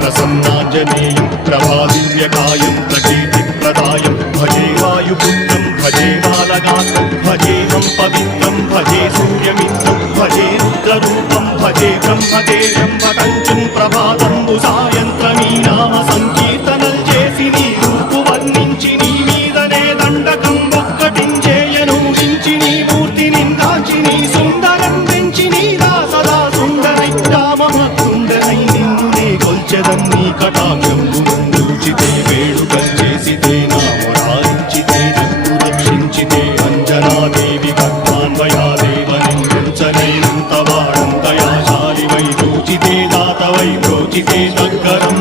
प्रसन्नाञ्जनेयं प्रभादिव्यकायं प्रकीर्तिप्रदायं भजे वायुपुत्रं भजे बालगात्रं भजेऽहं पवित्रं भजे सूर्यमित्रं भजे रुद्ररूपं भजे ब्रह्मतेजं वटञ्चं ప్రభాతంబు సాయంత్రమీ నామ సంకీర్తనల్ చేసి నీ రూపు వర్ణించి నీ మీదనే దండకం ఒక్కటించేయను హించి నీ మూర్తి నిందాచి నీ సుందరం పెంచి నీ దాసదా సుందరై రామభక్తుండనై నిన్నునే కొల్చెదం నీ కటాక్షంబు నందూచితే వేడుకల్ చేసితే నా మొరాయించితే నన్ను రక్షించితే అంజనాదేవి భక్తాన్వయాదేవనించనైనంత వాడంతయాశాలివై చూచితే దాతవై ప్రోచితే దగ్గరం